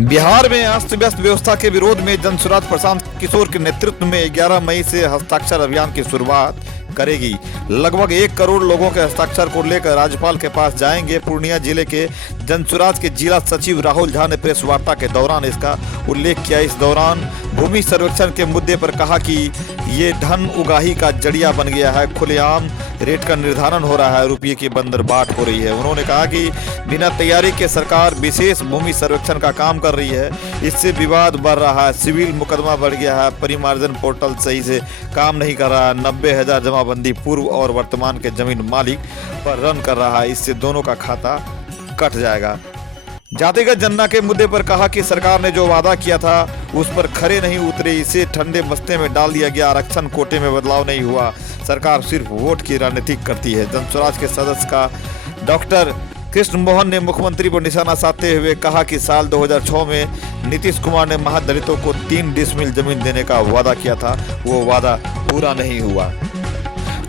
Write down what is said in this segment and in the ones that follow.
बिहार में अस्त व्यस्त व्यवस्था के विरोध में जनसुराज प्रशांत किशोर के नेतृत्व में 11 मई से हस्ताक्षर अभियान की शुरुआत करेगी। लगभग 1 करोड़ लोगों के हस्ताक्षर को लेकर राज्यपाल के पास जाएंगे। पूर्णिया जिले के जनसुराज के जिला सचिव राहुल झा ने प्रेस वार्ता के दौरान इसका उल्लेख किया। इस दौरान भूमि सर्वेक्षण के मुद्दे पर कहा कि ये धन उगाही का जरिया बन गया है, खुलेआम रेट का निर्धारण हो रहा है, रुपये की बंदरबाट हो रही है। उन्होंने कहा कि बिना तैयारी के सरकार विशेष भूमि सर्वेक्षण का काम कर रही है, इससे विवाद बढ़ रहा है, सिविल मुकदमा बढ़ गया है, परिमार्जन पोर्टल सही से काम नहीं कर रहा है, 90,000 जमाबंदी पूर्व और वर्तमान के जमीन मालिक पर रन कर रहा है, इससे दोनों का खाता कट जाएगा। जातिगत जनगणना के मुद्दे पर कहा कि सरकार ने जो वादा किया था उस पर खरे नहीं उतरे, इसे ठंडे बस्ते में डाल दिया गया। आरक्षण कोटे में बदलाव नहीं हुआ, सरकार सिर्फ वोट की राजनीति करती है। जनसुराज के सदस्य का डॉक्टर कृष्ण मोहन ने मुख्यमंत्री पर निशाना साधते हुए कहा कि साल 2006 में नीतीश कुमार ने महादलितों को 3 डिसमिल जमीन देने का वादा किया था, वो वादा पूरा नहीं हुआ।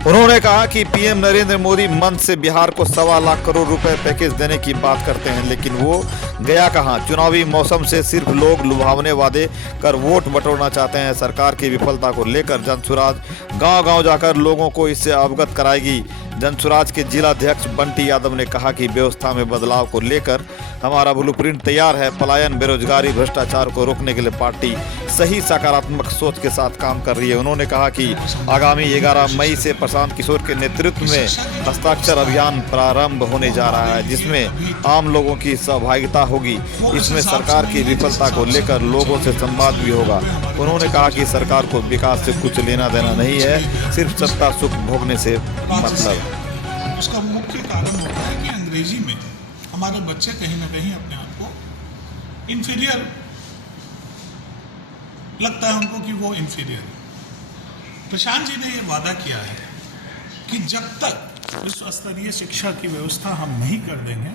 उन्होंने कहा कि पीएम नरेंद्र मोदी मंच से बिहार को 1.25 लाख करोड़ रुपए पैकेज देने की बात करते हैं, लेकिन वो गया कहां। चुनावी मौसम से सिर्फ लोग लुभावने वादे कर वोट बटोरना चाहते हैं। सरकार की विफलता को लेकर जनसुराज गांव-गांव जाकर लोगों को इससे अवगत कराएगी। जनसुराज के जिलाध्यक्ष बंटी यादव ने कहा कि व्यवस्था में बदलाव को लेकर हमारा ब्लूप्रिंट तैयार है। पलायन, बेरोजगारी, भ्रष्टाचार को रोकने के लिए पार्टी सही सकारात्मक सोच के साथ काम कर रही है। उन्होंने कहा कि आगामी 11 मई से प्रशांत किशोर के नेतृत्व में हस्ताक्षर अभियान प्रारंभ होने जा रहा है, जिसमें आम लोगों की सहभागिता होगी। इसमें सरकार की विफलता को लेकर लोगों से संवाद भी होगा। उन्होंने कहा कि सरकार को विकास से कुछ लेना देना नहीं है, सिर्फ सत्ता सुख भोगने से मतलब। उसका मुख्य कारण होता है कि अंग्रेजी में हमारे बच्चे कहीं ना कहीं अपने आप को इंफीरियर लगता है उनको कि वो इंफीरियर। प्रशांत जी ने ये वादा किया है कि जब तक विश्व स्तरीय शिक्षा की व्यवस्था हम नहीं कर देंगे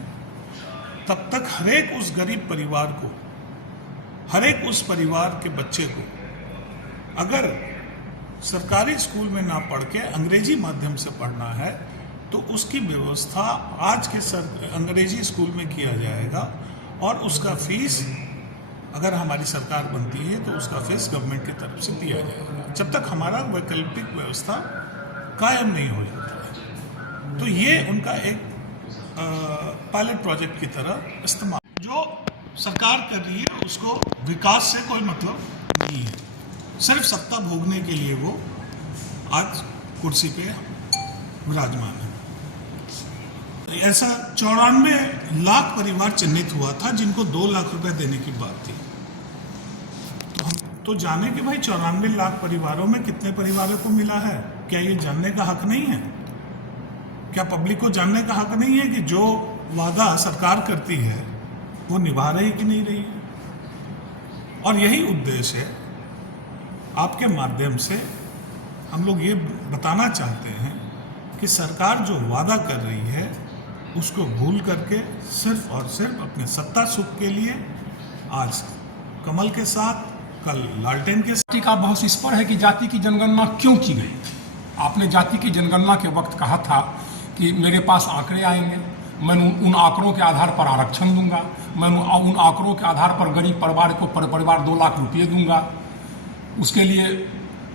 तब तक हरेक उस गरीब परिवार को, हरेक उस परिवार के बच्चे को अगर सरकारी स्कूल में ना पढ़ के अंग्रेजी माध्यम से पढ़ना है तो उसकी व्यवस्था आज के अंग्रेजी स्कूल में किया जाएगा और उसका फीस अगर हमारी सरकार बनती है तो उसका फीस गवर्नमेंट की तरफ से दिया जाएगा, जब तक हमारा वैकल्पिक व्यवस्था कायम नहीं हो जाता है। तो ये उनका एक पायलट प्रोजेक्ट की तरह इस्तेमाल जो सरकार कर रही है उसको विकास से कोई मतलब नहीं है, सिर्फ सत्ता भोगने के लिए वो आज कुर्सी पे विराजमान है। ऐसा 94 लाख परिवार चिन्हित हुआ था जिनको 2 लाख रुपए देने की बात थी। तो हम तो जाने कि भाई 94 लाख परिवारों में कितने परिवारों को मिला है, क्या ये जानने का हक नहीं है? क्या पब्लिक को जानने का हक नहीं है कि जो वादा सरकार करती है वो निभा रही कि नहीं रही है? और यही उद्देश्य है, आपके माध्यम से हम लोग ये बताना चाहते हैं कि सरकार जो वादा कर रही है उसको भूल करके सिर्फ और सिर्फ अपने सत्ता सुख के लिए आज कमल के साथ, कल लालटेन के साथ। का बहुत इस पर है कि जाति की जनगणना क्यों की गई। आपने जाति की जनगणना के वक्त कहा था कि मेरे पास आंकड़े आएंगे, मैं उन आंकड़ों के आधार पर आरक्षण दूंगा, मैं उन आंकड़ों के आधार पर गरीब परिवार को परिवार 2 लाख रुपये दूंगा, उसके लिए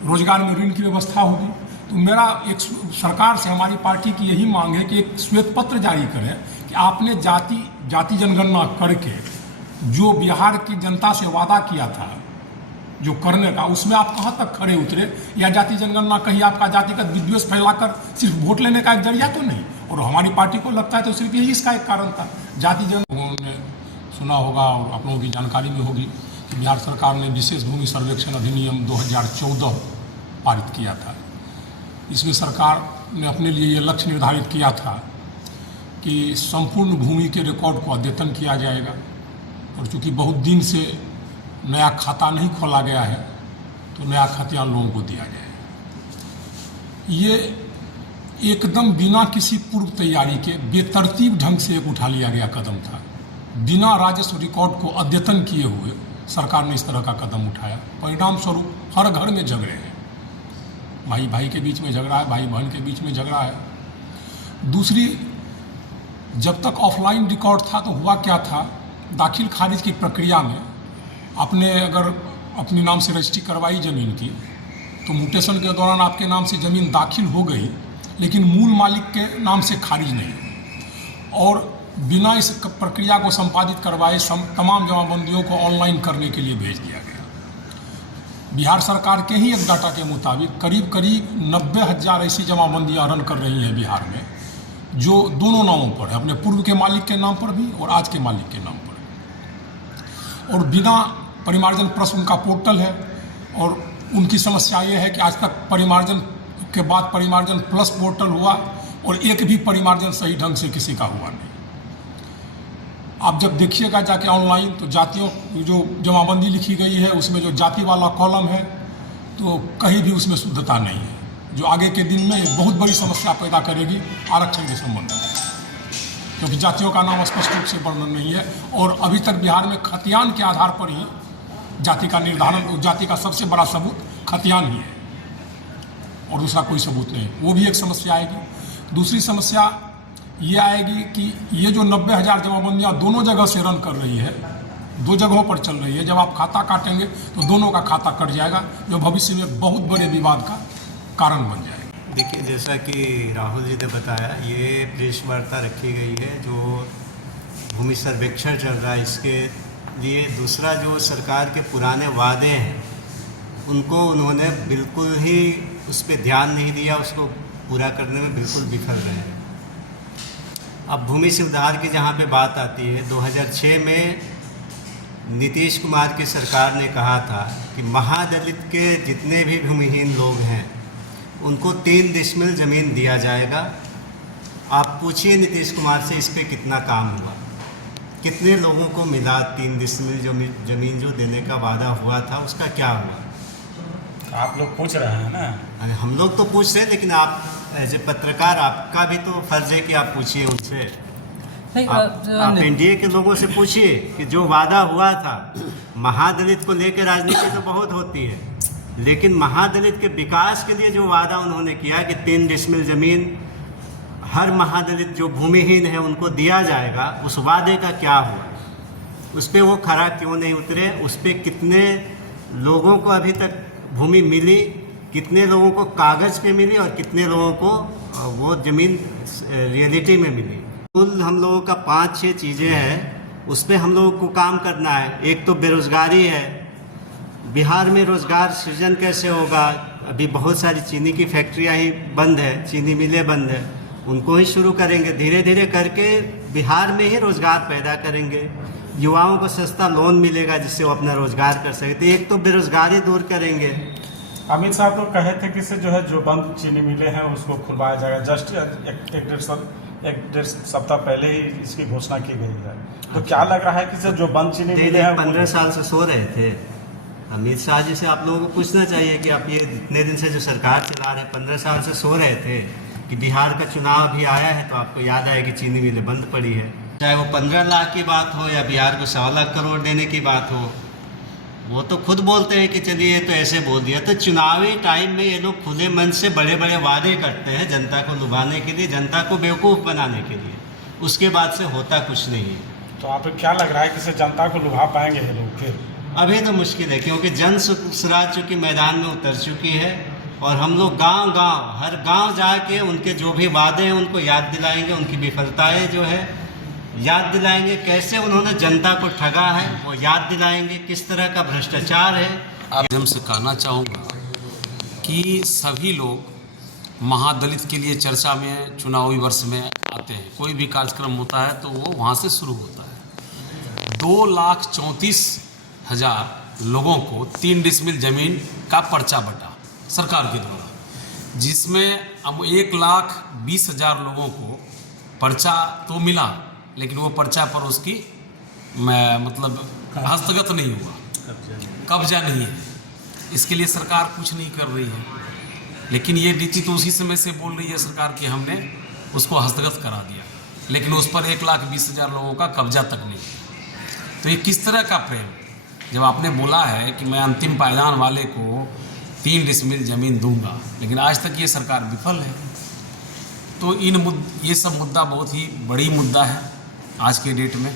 रोजगार में ऋण की व्यवस्था होगी। तो मेरा एक सरकार से हमारी पार्टी की यही मांग है कि एक श्वेत पत्र जारी करें कि आपने जाति जनगणना करके जो बिहार की जनता से वादा किया था जो करने का, उसमें आप कहाँ तक खड़े उतरे, या जाति जनगणना कहीं आपका जातिगत विद्वेष फैलाकर सिर्फ वोट लेने का एक जरिया तो नहीं। और हमारी पार्टी को लगता है तो सिर्फ यही इसका एक कारण था। जाति जनगणना सुना होगा और आप लोगों की जानकारी में होगी कि बिहार सरकार ने विशेष भूमि सर्वेक्षण अधिनियम 2014 पारित किया था। इसमें सरकार ने अपने लिए ये लक्ष्य निर्धारित किया था कि संपूर्ण भूमि के रिकॉर्ड को अद्यतन किया जाएगा, और चूँकि बहुत दिन से नया खाता नहीं खोला गया है तो नया खाता लोगों को दिया जाएगा। ये एकदम बिना किसी पूर्व तैयारी के बेतरतीब ढंग से एक उठा लिया गया कदम था। बिना राजस्व रिकॉर्ड को अद्यतन किए हुए सरकार ने इस तरह का कदम उठाया। परिणाम स्वरूप हर घर में झगड़े हैं, भाई भाई के बीच में झगड़ा है, भाई बहन के बीच में झगड़ा है। दूसरी, जब तक ऑफलाइन रिकॉर्ड था तो हुआ क्या था, दाखिल खारिज की प्रक्रिया में आपने अगर अपने नाम से रजिस्ट्री करवाई ज़मीन की तो म्यूटेशन के दौरान आपके नाम से ज़मीन दाखिल हो गई, लेकिन मूल मालिक के नाम से खारिज नहीं हुई और बिना इस प्रक्रिया को संपादित करवाए तमाम जमाबंदियों को ऑनलाइन करने के लिए भेज दिया गया। बिहार सरकार के ही एक डाटा के मुताबिक करीब 90,000 ऐसी जमाबंदियाँ रन कर रही हैं बिहार में, जो दोनों नामों पर है, अपने पूर्व के मालिक के नाम पर भी और आज के मालिक के नाम पर भी। और बिना परिमार्जन प्लस उनका पोर्टल है और उनकी समस्या ये है कि आज तक परिमार्जन के बाद परिमार्जन प्लस पोर्टल हुआ और एक भी परिमार्जन सही ढंग से किसी का हुआ नहीं। आप जब देखिएगा जाके ऑनलाइन तो जातियों जो जमाबंदी लिखी गई है उसमें जो जाति वाला कॉलम है तो कहीं भी उसमें शुद्धता नहीं है, जो आगे के दिन में एक बहुत बड़ी समस्या पैदा करेगी आरक्षण के संबंध में, क्योंकि जातियों का नाम स्पष्ट रूप से वर्णन नहीं है और अभी तक बिहार में खतियान के आधार पर ही जाति का निर्धारण, जाति का सबसे बड़ा सबूत खतियान ही है और दूसरा कोई सबूत नहीं। वो भी एक समस्या आएगी। दूसरी समस्या ये आएगी कि ये जो 90,000 जमाबंदियाँ दोनों जगह से रन कर रही है, दो जगहों पर चल रही है, जब आप खाता काटेंगे तो दोनों का खाता कट जाएगा, जो भविष्य में बहुत बड़े विवाद का कारण बन जाएगा। देखिए, जैसा कि राहुल जी ने बताया, ये प्रेस वार्ता रखी गई है जो भूमि सर्वेक्षण चल रहा है इसके लिए। दूसरा, जो सरकार के पुराने वादे हैं उनको उन्होंने बिल्कुल ही उस पर ध्यान नहीं दिया, उसको पूरा करने में बिल्कुल विफल रहे हैं। अब भूमि सुधार की जहाँ पे बात आती है, 2006 में नीतीश कुमार की सरकार ने कहा था कि महादलित के जितने भी भूमिहीन लोग हैं उनको 3 डिसमिल ज़मीन दिया जाएगा। आप पूछिए नीतीश कुमार से इस पर कितना काम हुआ, कितने लोगों को मिला 3 डिसमिल ज़मीन जो देने का वादा हुआ था, उसका क्या हुआ? आप लोग पूछ रहे हैं ना। अरे हम लोग तो पूछ रहे हैं, लेकिन आप एज ए पत्रकार आपका भी तो फर्ज है कि आप पूछिए उनसे। आप एनडीए के लोगों से पूछिए कि जो वादा हुआ था, महादलित को लेकर राजनीति तो बहुत होती है, लेकिन महादलित के विकास के लिए जो वादा उन्होंने किया कि 3 डिसमिल ज़मीन हर महादलित जो भूमिहीन है उनको दिया जाएगा, उस वादे का क्या हुआ? उस पर वो खरा क्यों नहीं उतरे? उस पर कितने लोगों को अभी तक भूमि मिली, कितने लोगों को कागज़ पे मिली और कितने लोगों को वो ज़मीन रियलिटी में मिली? कुल हम लोगों का 5-6 चीज़ें हैं, उस पर हम लोगों को काम करना है। एक तो बेरोज़गारी है, बिहार में रोज़गार सृजन कैसे होगा? अभी बहुत सारी चीनी की फैक्ट्रियाँ ही बंद है, चीनी मिलें बंद है, उनको ही शुरू करेंगे। धीरे धीरे करके बिहार में ही रोज़गार पैदा करेंगे, युवाओं को सस्ता लोन मिलेगा जिससे वो अपना रोज़गार कर सकते। एक तो बेरोज़गारी दूर करेंगे। अमित शाह तो कहे थे कि जो बंद चीनी मिले हैं उसको खुलवाया जाएगा। जस्ट एक डेढ़ सप्ताह पहले ही इसकी घोषणा की गई है। तो क्या लग रहा है कि जो बंद चीनी मिले हैं 15 साल से सो रहे थे। अमित शाह जी से आप लोगों को पूछना चाहिए कि आप ये इतने दिन से जो सरकार चला रहे 15 साल से सो रहे थे कि बिहार का चुनाव अभी आया है तो आपको याद आया कि चीनी मिलें बंद पड़ी है। चाहे वो 15 लाख की बात हो या बिहार को 1.25 लाख करोड़ देने की बात हो, वो तो खुद बोलते हैं कि चलिए तो ऐसे बोल दिया। तो चुनावी टाइम में ये लोग खुले मन से बड़े बड़े वादे करते हैं जनता को लुभाने के लिए, जनता को बेवकूफ़ बनाने के लिए, उसके बाद से होता कुछ नहीं है। तो आपको क्या लग रहा है कि जनता को लुभा पाएंगे ये लोग? फिर अभी तो मुश्किल है, क्योंकि जन स्वराज चूँकि मैदान में उतर चुकी है और हम लोग गांव-गांव हर गांव जाके उनके जो भी वादे हैं उनको याद दिलाएंगे, उनकी विफलताएं जो है याद दिलाएंगे, कैसे उन्होंने जनता को ठगा है वो याद दिलाएंगे, किस तरह का भ्रष्टाचार है। माध्यम से कहना चाहूँगा कि सभी लोग महादलित के लिए चर्चा में चुनावी वर्ष में आते हैं। कोई भी कार्यक्रम होता है तो वो वहाँ से शुरू होता है। 2,34,000 लोगों को 3 डिसमिल ज़मीन का पर्चा बटा सरकार के द्वारा, जिसमें अब 1,20,000 लोगों को पर्चा तो मिला, लेकिन वो पर्चा पर उसकी मतलब हस्तगत नहीं हुआ, कब्जा नहीं है। इसके लिए सरकार कुछ नहीं कर रही है, लेकिन ये डीटी तो उसी समय से बोल रही है सरकार कि हमने उसको हस्तगत करा दिया, लेकिन उस पर 1,20,000 लोगों का कब्जा तक नहीं। तो ये किस तरह का प्रेम? जब आपने बोला है कि मैं अंतिम पायदान वाले को 3 डिसमिल ज़मीन दूंगा, लेकिन आज तक ये सरकार विफल है। तो ये सब मुद्दा बहुत ही बड़ी मुद्दा है आज के डेट में,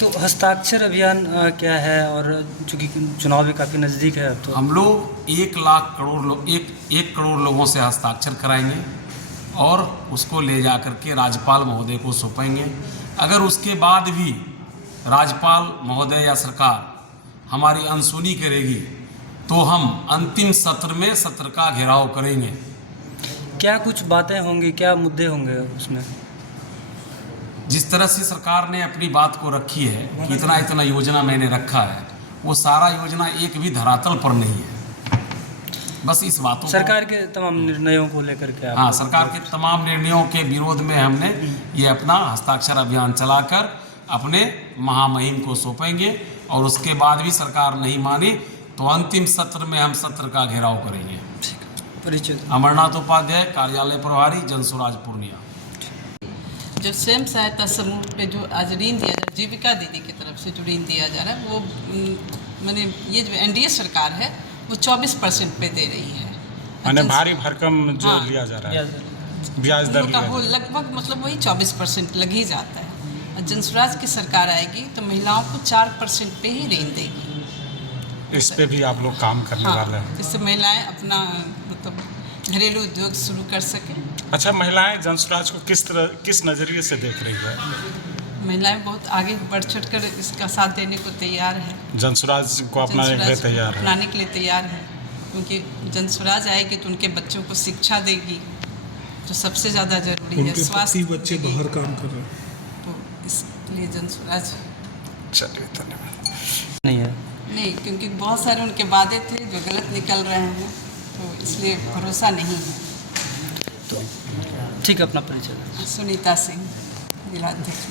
तो हस्ताक्षर अभियान क्या है, और चूंकि चुनाव भी काफ़ी नज़दीक है अब, तो हम लोग 1 करोड़ लोगों से हस्ताक्षर कराएंगे और उसको ले जा करके राज्यपाल महोदय को सौंपेंगे। अगर उसके बाद भी राज्यपाल महोदय या सरकार हमारी अनसुनी करेगी तो हम अंतिम सत्र में सत्र का घेराव करेंगे। क्या कुछ बातें होंगी, क्या मुद्दे होंगे उसमें? जिस तरह से सरकार ने अपनी बात को रखी है कि इतना योजना मैंने रखा है, वो सारा योजना एक भी धरातल पर नहीं है। बस इस बातों सरकार के तमाम निर्णयों को लेकर के हाँ, सरकार के तमाम निर्णयों के विरोध में हमने ये अपना हस्ताक्षर अभियान चलाकर अपने महामहिम को सौंपेंगे और उसके बाद भी सरकार नहीं मानी तो अंतिम सत्र में हम सत्र का घेराव करेंगे। परिचय। अमरनाथ उपाध्याय, कार्यालय प्रभारी, जनसुराज पूर्णिया। जो स्वयं सहायता समूह पे जो आज ऋण दिया जा रहा है, जीविका दीदी की तरफ से जो ऋण दिया जा रहा है, वो मैंने ये जो एनडीए सरकार है वो 24% पे दे रही है। मैंने भारी भरकम जो लिया जा रहा है ब्याज दर का वो लगभग मतलब वही 24% लग ही जाता है। और जनसुराज की सरकार आएगी तो महिलाओं को 4% पे ही ऋण देगी। इस पे भी आप लोग काम करने वाले हैं, जिससे महिलाएं अपना मतलब घरेलू उद्योग शुरू कर सकें। अच्छा, महिलाएं जनसुराज को किस नज़रिए से देख रही है? महिलाएं बहुत आगे बढ़ चढ़कर इसका साथ देने को तैयार है, जनसुराज को अपनाने के लिए तैयार है, अपनाने के लिए तैयार है, क्योंकि जनसुराज आएगी तो उनके बच्चों को शिक्षा देगी, जो सबसे ज़्यादा जरूरी है। स्वास्थ्य बच्चे बाहर काम कर रहे हैं, तो इसलिए जनसुराज चलिए धन्यवाद। नहीं है, नहीं, क्योंकि बहुत सारे उनके वादे थे जो गलत निकल रहे हैं, तो इसलिए भरोसा नहीं है। ठीक है, अपना परिचय। सुनीता सिंह, जिलाध्यक्ष।